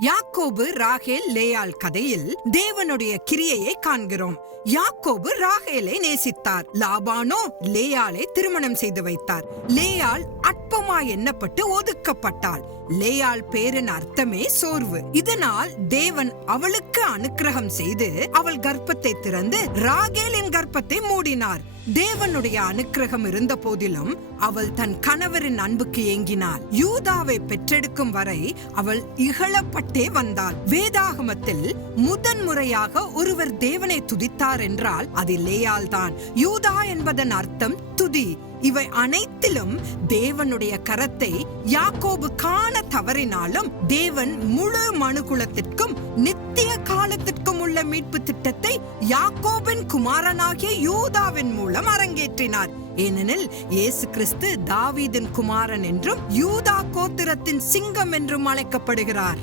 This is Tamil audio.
யாக்கோபு ராகேல் லேயாள் கதையில் தேவனுடைய கிரியையை காண்கிறோம். யாக்கோபு ராகேலை நேசித்தார். லாபானோ லேயாளை திருமணம் செய்து வைத்தார். லேயாள் அற்பமாய் எண்ணப்பட்டு ஒதுக்கப்பட்டாள். லேயாள் பேரின் அர்த்தமே சோர்வு. இதனால் தேவன் அவளுக்கு அனுக்கிரகம் செய்து அவள் கர்ப்பத்தை திறந்து ராகேலின் கர்ப்பத்தை மூடினார். தேவனுடைய அனுக்கிரகம் இருந்த போதிலும் அவள் தன் கணவரின் அன்புக்கு ஏங்கினாள். யூதாவை பெற்றெடுக்கும் வரை அவள் இகழப்பட்டே வந்தாள். வேதாகமத்தில் முதன்முறையாக ஒருவர் தேவனை துதித்தார் என்றால் அது லேயாள் தான். யூதா என்பதன் அர்த்தம் துதி. இவை அனைத்திலும் தேவனுடைய கரத்தை யாக்கோபு காண தவறினாலும் தேவன் முழு மனுகுலத்திற்கும் நித்திய காலத்திற்கும் உள்ள மீட்பு திட்டத்தை யாக்கோபின் குமாரனாகிய யூதாவின் மூலம் அரங்கேற்றினார். ஏனெனில் இயேசு கிறிஸ்து தாவீதின் குமாரன் என்றும் யூதா கோத்திரத்தின் சிங்கம் என்றும் அழைக்கப்படுகிறார்.